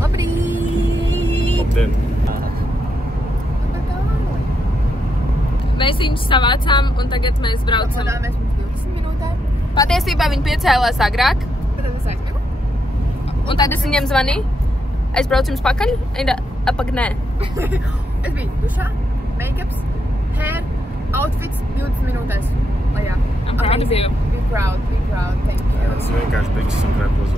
Labrīt! Labdien! Mēs viņus savācām un tagad mēs braucam. Mēs mums 20 minūtēm. Patiesībā viņi piecēlās agrāk. Bet tad es aizmiegu. Un tad es viņiem zvanīju. Es braucu jums pakaļ. Nē. Es biju dušā, make-ups, hair, outfits 20 minūtēs. Lejā. I'm proud of you. Be proud, thank you. Tas vienkārši bikses un krēpos.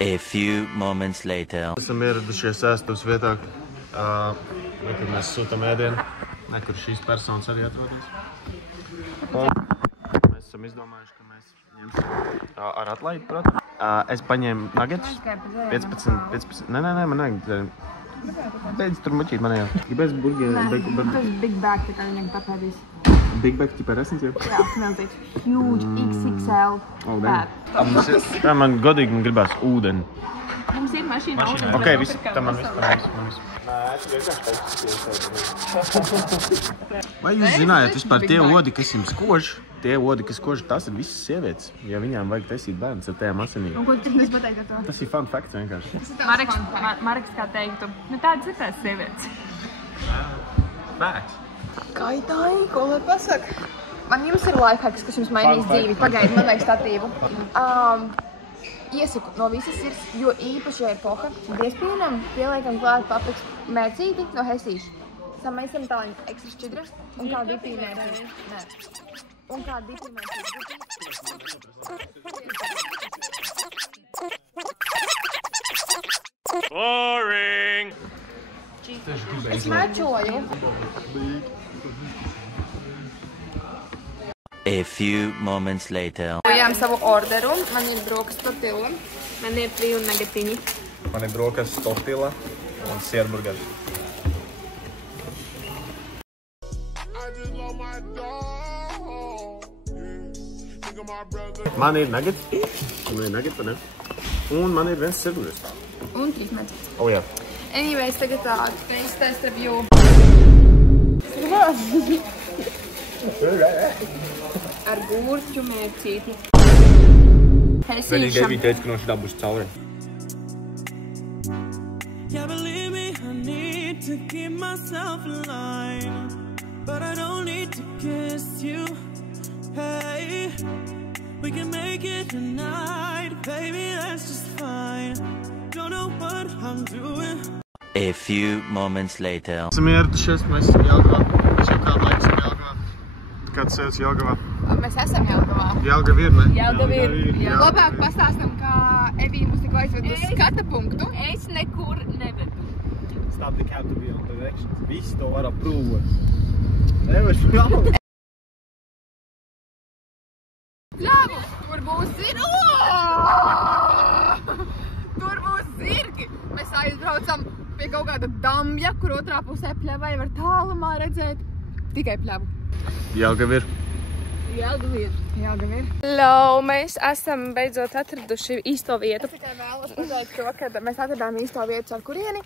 A few moments later. Esam ieradušies ēstuves vietā, kad mēs sūtam ēdienu, kur šīs personas arī atrodas. Un mēs esam izdomājuši, ka mēs ņemsim ar atlaidi, protams. Es paņēmu nuggets, 15, nē, man nevajag. Beidz tur muķīt man jau. Gribēs burgeri, Tas Big Bag, tā kā viņam tapēdīs. Big Bag, ķipā resins jau? Jā, milzīgs. Huge XXL bag. Tā man godīgi gribās ūdeni. Mums ir mašīna ūdens. Ok, viss, tā man viss. Vai jūs zinājāt vispār tie odi, kas jums kož? Tie odi, kas kož, tas ir visas sievietes. Ja viņām vajag taisīt bērns ar tajām asinīm. Un ko tu mēs pateikt ar to? Tas ir fun fact vienkārši. Mareks kā teiktu, tādas ir tās sievietes. Facts. Kaitāji, ko lai pasaka? Man jums ir lifehacks, kas jums mainīs dzīvi. Pagaidi, man vajag statīvu. Iesaku no visas sirds, jo īpaši ir poha. Biezpīnam pieliekam klāt papriks mērcīti no hesīša. Samaisam tāliņu ekstra šķidras un kā dipī mērcīti. Nē. Un kā dipī mērcīti. Boring! Es mērčoju. A few moments later. Ejām savu orderu. Man ir brokastu tortilla. Man ir 3 negatiņi. Man ir brokastu tortilla un sierburgers. Man ir nuggets. Un man ir viens sierburgers. Un 3 mērcīti. Oh, jā. Anyways, tagad tādu taste test review. Ar gurķu mērcīti. Vienīgai viņa teica, ka no šitā būs cauri. Yeah, believe me, I need to keep myself alive, but I don't need to kiss you. Hey, we can make it tonight, baby, that's just fine. Don't know what I'm doing. A few moments later. Esam ieradušies, mēs esam Jelgavā. Mēs jau kādu laiku esam Jelgavā. Kāds sevis Jelgavā? Mēs esam Jelgavā. Jelgava ir, ne? Jelgava ir. Labāk pastāstam, kā Evija mums tikko aizved uz skata punktu. Es nekur nevedu. Stop the cab to be on directions. Visi to var aprūvot. Nevar šķaut. Ļāvus! Tur būs zirgi! Tur būs zirgi! Mēs aizbraucam pie kaut kāda dambja, kur otrā pusē pļavai var tālumā redzēt tikai pļavu. Jelgava ir. Jelgava ir. Hello, mēs esam beidzot atraduši īsto vietu. Es tikai vēlos pateikt to, ka mēs atradām īsto vietu ar kurieni.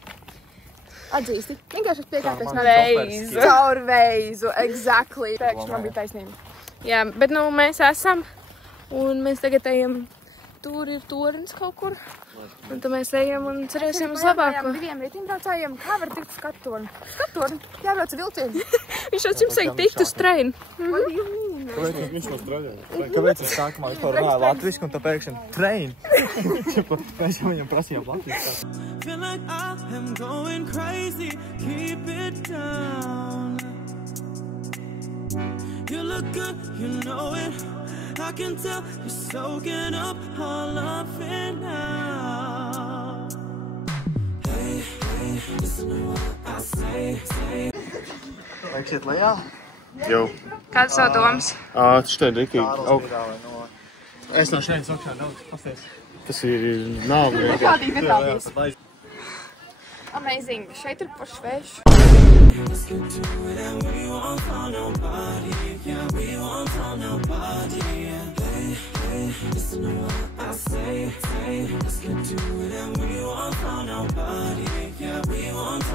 Atzīsti. Vienkārši piekāpies man Veizu. Caur veizu, exactly. Pēkšņi man bija taisnība. Jā, bet nu mēs esam un mēs tagad ejam. Tur ir tornis kaut kur. Un tad mēs ejam un cerēsim uz labāko. Diviem rītīmbraucējiem, kā var tikt uz skatutorni? Skatutorni? Jābrauc vilcieni. Viņš jau jums vajag tikt uz trainu. What do you mean? Kāpēc viņš no strādāja? Kāpēc es sākumā vispār runāju latviski un tā pēkšņi train? Mēs jau viņam prasījām latviski. Feel like I am going crazy, keep it down. You look good, you know it. I can tell you're soaking up all of it now. Hey, listen to what I say. Vajag iet lejā? Jau. Kāds savu domas? Šitā ir rīktīgi. Es no šeit augšā daudz pasties. Tas ir nav. Nekādīgi. Amazing. Šeit ir paši vējš. Let's get to it and we won't tell nobody. Yeah, we won't tell nobody. Hey, listen to what I say. Let's get to it and we won't tell nobody. Yeah, we won't tell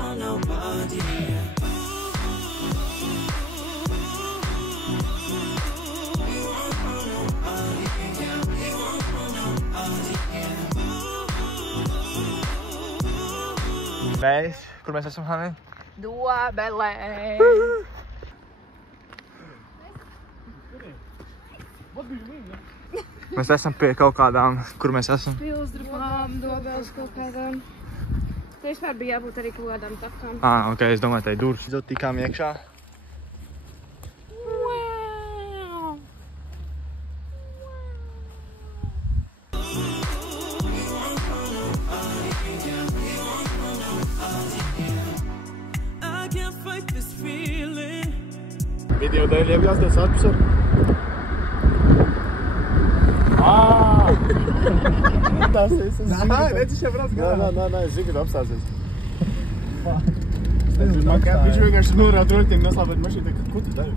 Mēs, kur mēs esam, Hanni? Dobelē. Mēs esam pie kaut kādām, kur mēs esam. Pilsdrupām, Dobeles kaut kādām. Te vispār bija jābūt arī kaut kādām takām. Ok, es domāju, tai durvis. Beidzot tikām iekšā. Video dēļ iegāsties atpusar. Tas es zinu. Nē, redzi šeit brauc garā. Nē, es zinu, ka apstāsies. Viņš vienkārši norāda roļtiem noslāpēt mašīnu, tā kā, ko tu dari?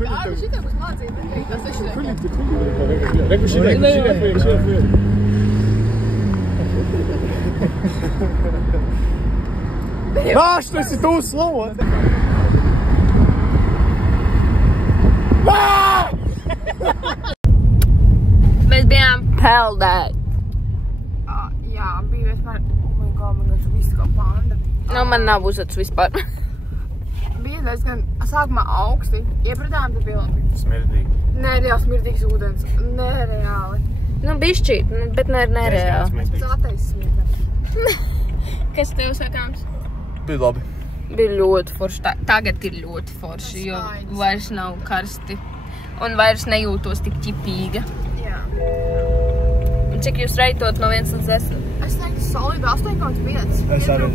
Jā, viņš šitā būs mācība. Tas ir šitā. Reku šitā fujer. Nāš, tu esi tūs slavot! Mēs bijām peldēt. Jā, bija vispār, man liekas, viss kā panda. Nu, man nav uzats vispār. Bija diezgan sākumā augsti. Iepratām, tad bija labi. Smirdīgi. Nereāli smirdīgs ūdens. Nereāli. Nu, bišķi, bet nereāli. Tas atais smirdams. Kas tev sakāms? Bija labi. Bija ļoti forši. Tagad ir ļoti forši, jo vairs nav karsti. Un vairs nejūtos tik ķipīga. Jā. Un cik jūs reitot no 1 līdz 10? Es teiktu solīdu 8,5. Es arī 8,5.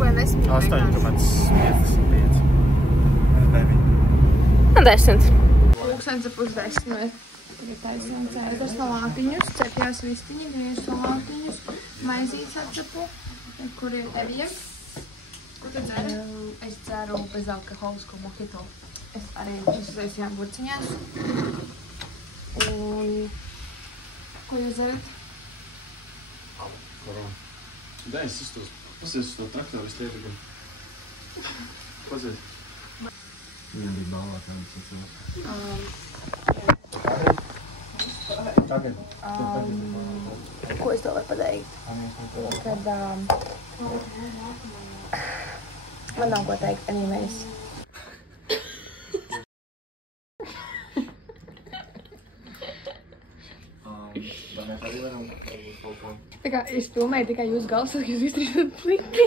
10. Pūkstens ap uz 10. Tagad taisām cēzar salātiņus, cepjās vistiņi, griežu salātiņus, maizītes atcepu, kur ir teviem. Ko tu dzeru? Es dzeru bezalkoholisku mojito. Es arī izraisījām burciņās. Un... Ko jūs dzerat? Da, es iztos. Pasies uz to traktoru, es tietu, ka... Pasies. Viņam bija balvā kādas atceros. Ko es to varu pateikt? Kad... Man nav ko teikt, anyways. Tā kā es filmēju tikai jūs galvas, jūs izdarījāt pliki.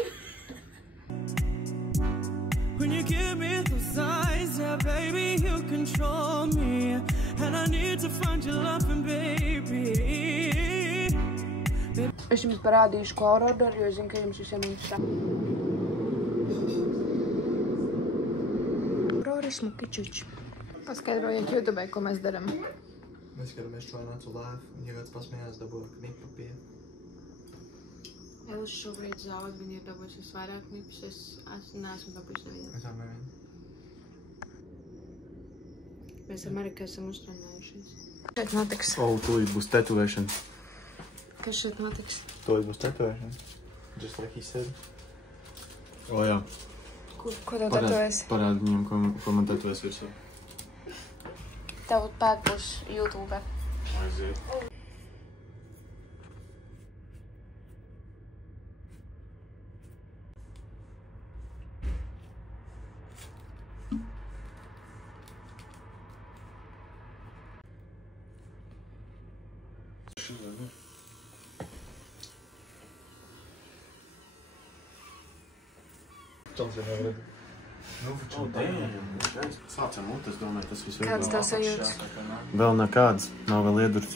When you give me those eyes, yeah, baby, you control me. And I need to find your loving, baby. Es jums parādīšu, ko Aurora dara, jo es zinu, ka jums visiem interesē. Aurora smuki čuči. Paskaidrojiet YouTube, ko mēs daram. Mēs skatāmies try not to laugh, un ja kāds pasmējās, dabūja knipapīru. Elis šobrīd zaud, viņa ir dabūjusi visvairāk knipus, es neesmu dabūjusi nevienu. Es ar nevienu. Mēs Amerikā esam uztrenējušies. Šeit notiks. Tūlīt būs tetovēšana. Kas šeit notiks? Tūlīt būs tetovēšana. Just like he said. Jā. Ko tev tetovēs? Parādi viņam, ko man tetovēs virsū. Tev pēc būs YouTube. Aiziet. Sācam mutes, domāju, tas viss ir. Kāds tev sajūtas? Vēl nekāds, nav vēl iedurts.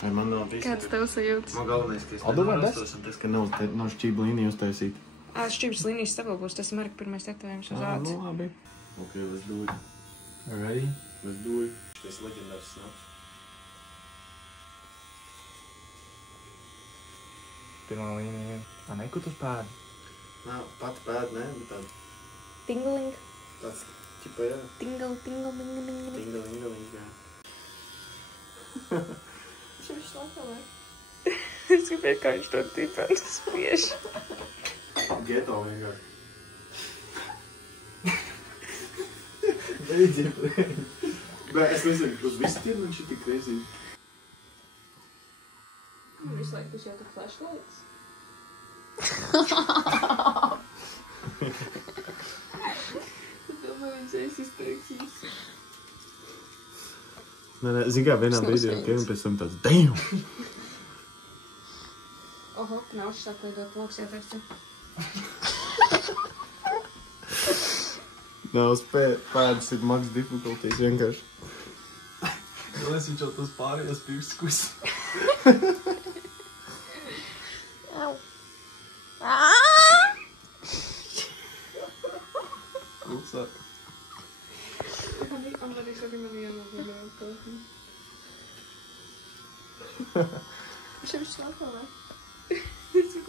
Vai man vēl viss? Kāds tev sajūtas? Man galvenais, ka es nevarastos, un tas, ka nav šķība līnija uztaisīt. Šķības līnijas sapilpos, tas ir Marika pirmais tetovējums uz āds. Nu, labi. Ok, let's do it. Ready? Let's do it. Šis leģendārs snaps. Pirmā līnija. Neko tu spēdi? Nav, pati pēd, ne, bet tāda. Tingling. Tāds, ķipa, jā. Tingle, tingle, tingle, tingle. Tingle, tingle, jā. Viņš nokalē. Es gribēju, kā viņš to tipā spiež. Geto vienkārši. Beidziet. Bē, es nezinu, uz visu tirnu viņš ir tik reizīgi. Visu laiku tas jau tik flashlights. Nē, zini kā, vienā brīdī, ok, un pēc tam tāds, damn! Oho, nav šitāk liedot loks ieteksti. Nav spēt, pēdas ir max difficulties vienkārši. Galvenais viņš jau tas pārējās pirks kus. Klusāk. Man patīk, ka man ienāk kaut kā. Viņš ir šādā, vai?